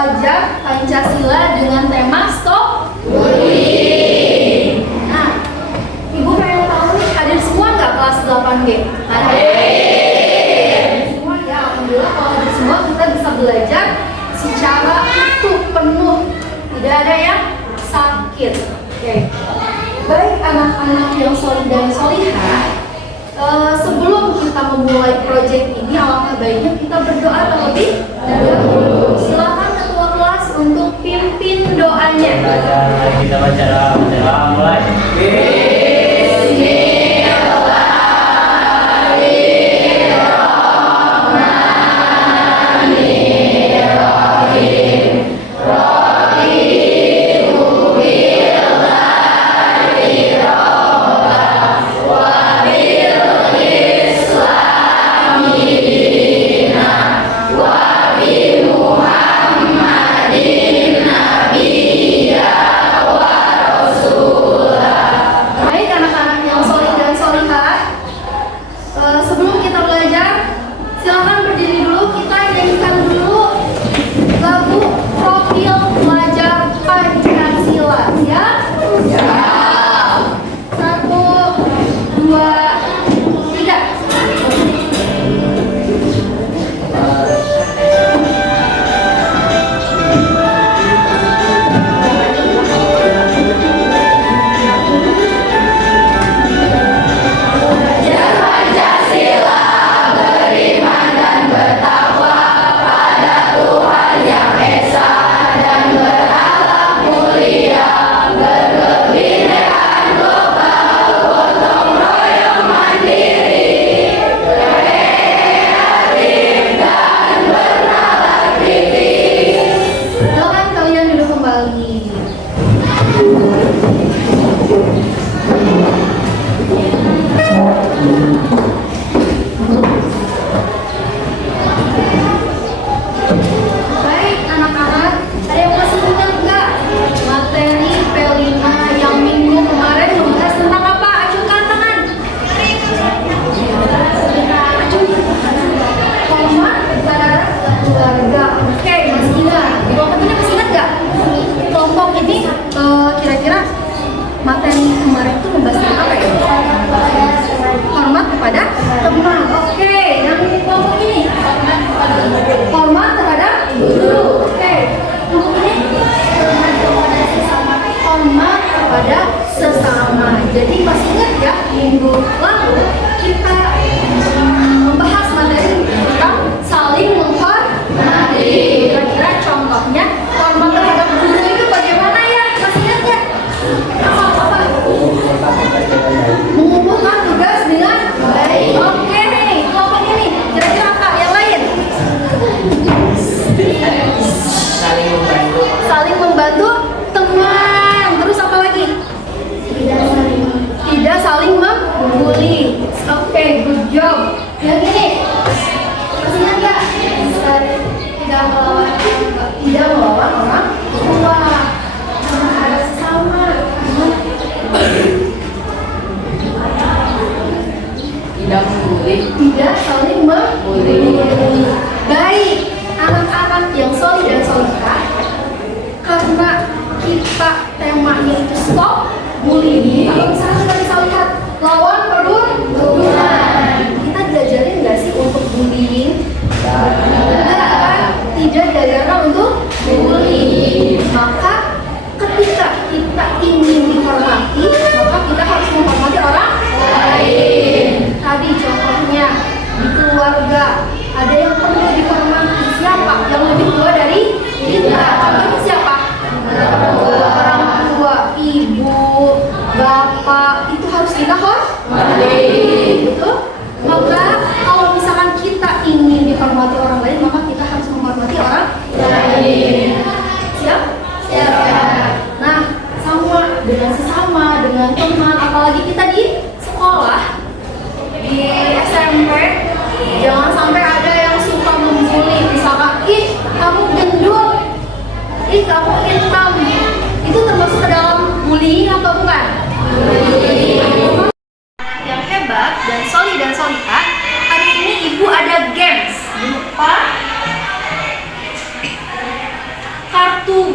belajar Pancasila dengan tema Stop Bullying. Nah, Ibu pengen tahu nih, hadir semua nggak kelas 8G? Hadir semua ya, alhamdulillah kalau hadir semua kita bisa belajar secara utuh, penuh, tidak ada yang sakit. Oke. Baik anak-anak yang solih dan solihah, sebelum kita memulai proyek ini, alangkah baiknya kita berdoa terlebih dahulu. Silakan ketua kelas untuk pimpin doanya. Kita baca mulai. Materi kemarin itu membahas apa ya? Hormat kepada teman. Oke, yang ini kelompok ini hormat terhadap guru. Oke, kelompok ini hormat kepada sesama. Jadi masih ingat ya, minggu lalu kita membahas materi tentang saling menghormati. Kira-kira contohnya hormat terhadap guru itu bagaimana ya? Masih ingat ya? Mengumpulkan tugas dengan baik. Oke, kelompok ini kira-kira apa yang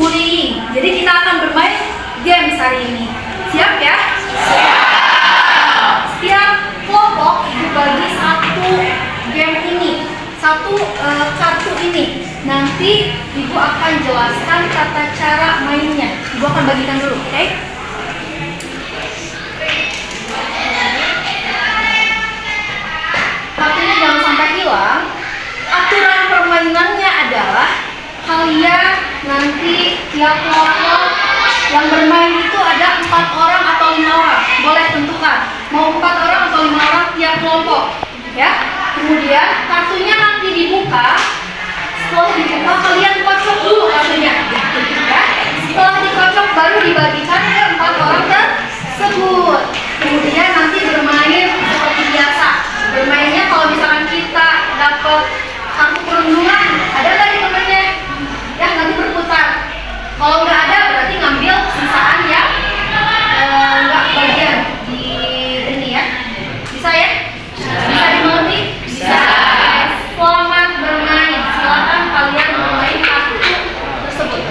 bullying. Jadi kita akan bermain games hari ini. Siap ya? Setiap kelompok dibagi satu game ini, satu kartu ini. Nanti Ibu akan jelaskan tata cara mainnya. Ibu akan bagikan dulu, oke? Kartunya jangan sampai hilang. Aturan permainannya adalah kalian nanti tiap kelompok yang bermain itu ada 4 orang atau 5 orang. Boleh tentukan mau 4 orang atau 5 orang tiap kelompok, ya. Kemudian kartunya nanti dibuka. Setelah dibuka kalian kocok dulu kartunya, ya. Setelah dikocok baru dibagikan ke 4 orang tersebut. Kemudian nanti bermain seperti biasa. Bermainnya kalau misalkan kita dapat kartu perundungan, ada nggak di temennya? Ya, nanti berputar. Kalau nggak ada berarti ngambil sisaan yang nggak bagian di ini ya. Bisa ya? Bisa dimengerti? Bisa. Selamat bermain. Silakan kalian bermain kartu tersebut.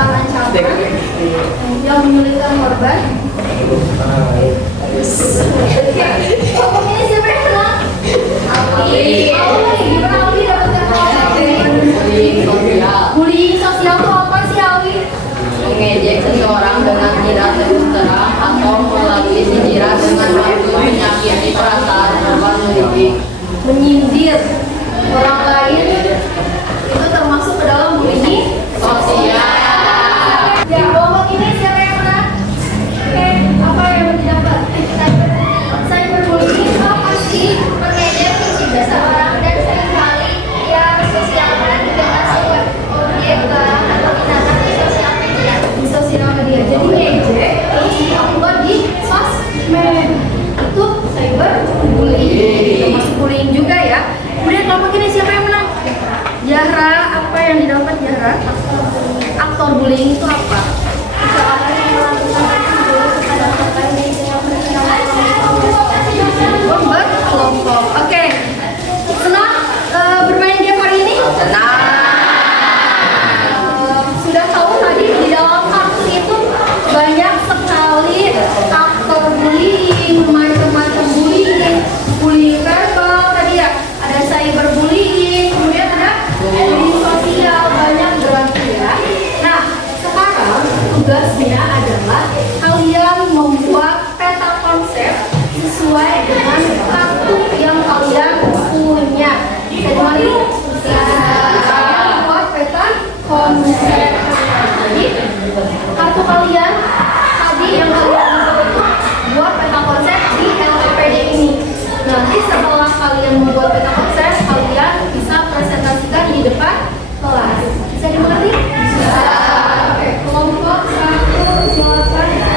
tentang ancaman yang menyulitkan korban. Kelompok ini siapa yang menang? Awi. Gimana Awi dapatkan bullying sosial itu apa sih Awi? Mengejek seseorang dengan tidak terus terang atau melalui sindiran dengan maksud menyakiti perasaan korban bullying. Menyindir orang lain itu termasuk ke dalam bullying Sosial. ya. Kelompok ini siapa yang menang? Oke, apa yang didapat? Cyberbullying itu apa sih? Mengejek fisik seseorang dan seringkali ia sosialkan dengan sebuah objek barang atau binatang di sosial media. Di sosial media. Jadi ngejek terus diupload di sosmed. Itu cyberbullying. Termasuk bullying juga ya. Kemudian kelompok ini siapa yang menang? Zahra, apa yang didapat Zahra? Aktor bullying itu apa? Seseorang yang melakukan aksi buruk kepada orang lain dengan bertindak Berkelompok. Oke. Senang bermain game hari ini? Senang. Sudah tahu tadi di dalam kartu itu banyak sekali aktor bullying, macam-macam bullying, bullying verbal tadi ya, ada cyberbullying, kemudian ada bullying sosial, banyak berarti ya. Nah, sekarang tugasnya adalah kalian membuat peta konsep sesuai dengan kartu yang kalian punya. Bisa dimulai? Kalian membuat peta konsep. Jadi kartu kalian tadi yang kalian itu buat peta konsep di LPPD ini. Nanti setelah kalian membuat peta konsep, kalian bisa presentasikan di depan kelas. Bisa dimengerti? Bisa. Oke, kelompok 1 silakan.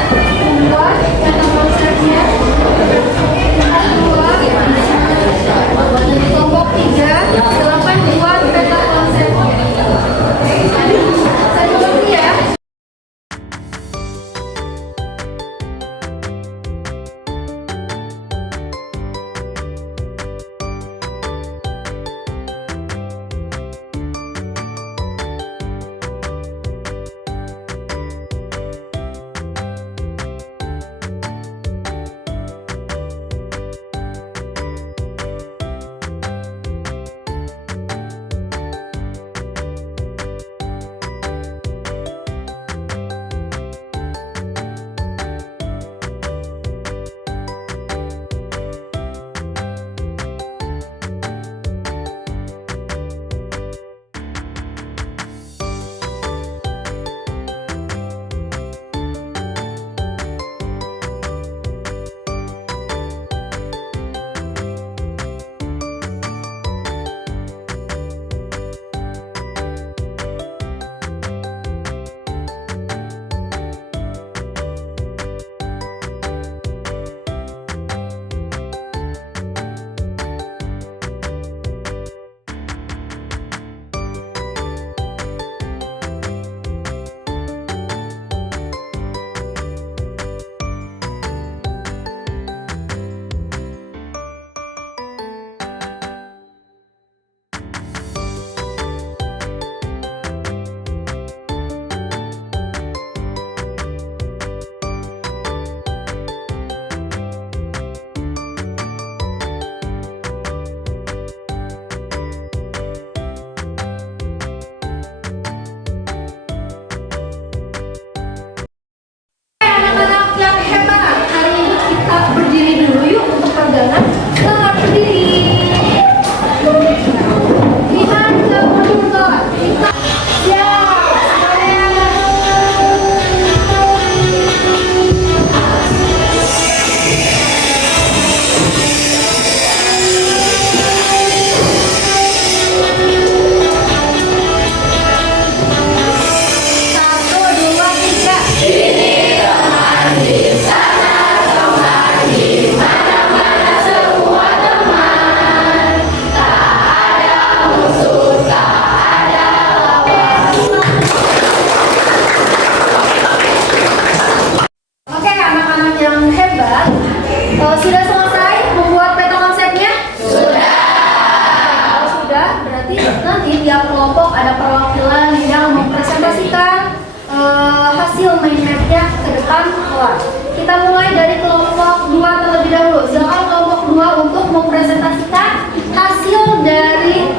siswa. Kita mulai dari kelompok 2 terlebih dahulu. Silakan kelompok 2 untuk mempresentasikan hasil dari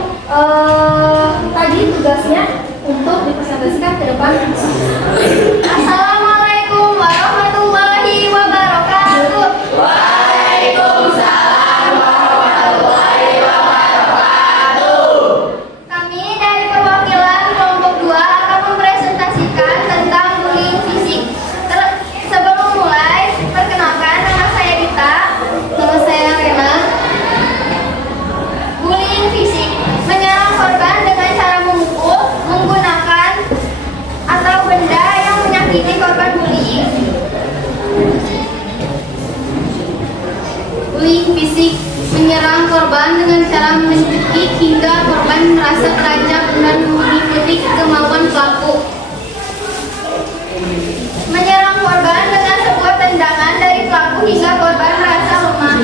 tadi tugasnya untuk dipresentasikan ke depan. Assalamualaikum warahmatullahi wabarakatuh. Waalaikumsalam warahmatullahi wabarakatuh. Kami dari perwakilan kelompok 2 akan mempresentasikan tentang bullying fisik. Sebelum mulai, perkenalkan nama saya Dita. Nama saya Rena. Bullying fisik menyerang korban dengan cara memukul, menggunakan atau benda yang menyakiti korban bullying. Bullying fisik menyerang korban dengan cara menjepit hingga korban merasa terancam dan mengikuti kemauan pelaku. Menyerang korban dengan sebuah tendangan dari pelaku hingga korban merasa lemah.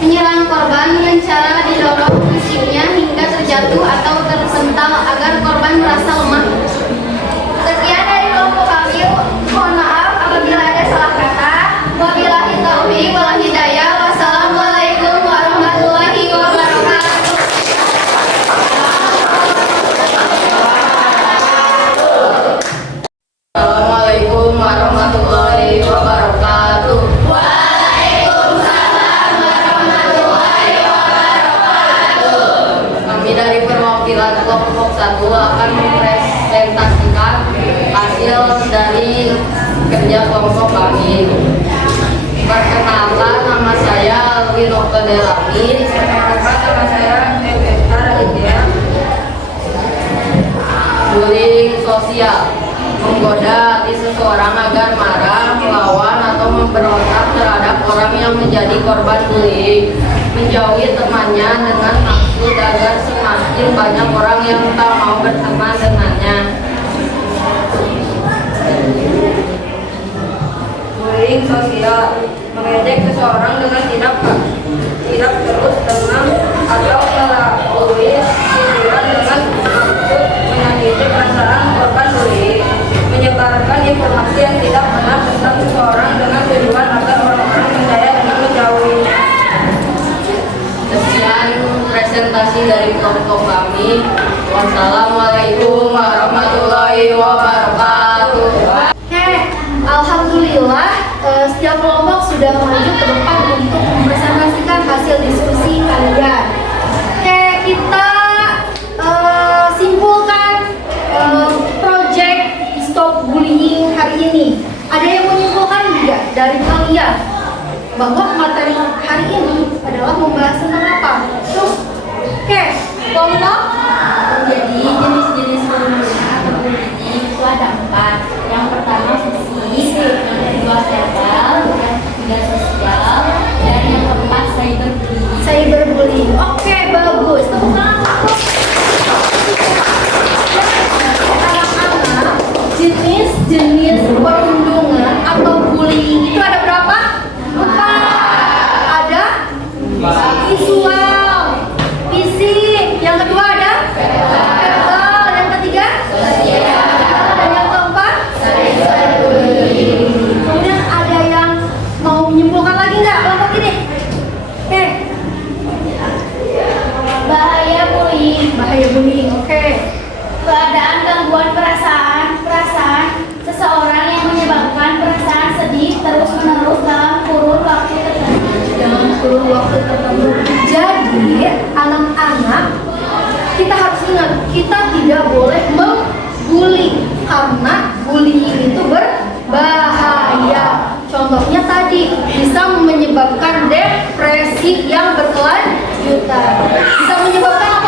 Menyerang korban dengan cara didorong fisiknya hingga terjatuh atau terpental agar korban merasa lemah. Sekian dari kelompok kami. Mohon maaf apabila ada salah kata. Wabillahi taufiq wal hidayah. Wassalamualaikum warahmatullahi wabarakatuh. Assalamualaikum warahmatullahi wabarakatuh. Waalaikumsalam warahmatullahi wabarakatuh. Kami dari perwakilan kelompok 1 akan mempresentasikan hasil dari kerja kelompok kami. Perkenalkan, nama saya Alwin Oktodelami. Nama saya Evita Raditya. Bullying sosial menggoda hati seseorang agar marah, melawan, atau memberontak terhadap orang yang menjadi korban bullying. Menjauhi temannya dengan maksud agar semakin banyak orang yang tak mau berteman dengannya. Bullying sosial mengejek seseorang dengan tidak terus terang atau melalui sindiran dengan maksud menyakiti perasaan korban bullying. Menyebarkan informasi yang tidak benar tentang seseorang dengan tujuan agar orang-orang percaya dengan menjauhinya. Sekian presentasi dari kelompok kami. Wassalamualaikum warahmatullahi wabarakatuh. Oke, alhamdulillah setiap kelompok sudah maju ke depan untuk mempresentasikan hasil diskusi kalian. Oke, kita simpulkan project Stop Bullying hari ini. Ada yang menyimpulkan tidak dari kalian bahwa materi hari ini adalah membahas tentang apa? Oke, kelompok. Jadi jenis-jenis bullying atau bullying itu ada 4. Yang pertama fisik, yang kedua verbal, yang ketiga sosial, dan yang keempat cyberbullying. Cyberbullying. Oke, bagus. Tepuk tangan. Anak-anak, jenis-jenis perundungan atau bullying itu ada berapa? 4. Ada visual, fisik. Yang kedua ada verbal. Yang ketiga sosial. Dan yang keempat kemudian ada yang mau menyimpulkan lagi nggak kelompok ini? Oke. Bahaya bullying. Bahaya bullying. Oke. Keadaan gangguan perasaan seseorang yang menyebabkan perasaan sedih terus-menerus dalam kurun waktu tertentu. Jadi anak-anak, kita harus ingat, kita tidak boleh membuli karena bullying itu berbahaya. Contohnya tadi bisa menyebabkan depresi yang berkelanjutan. Bisa menyebabkan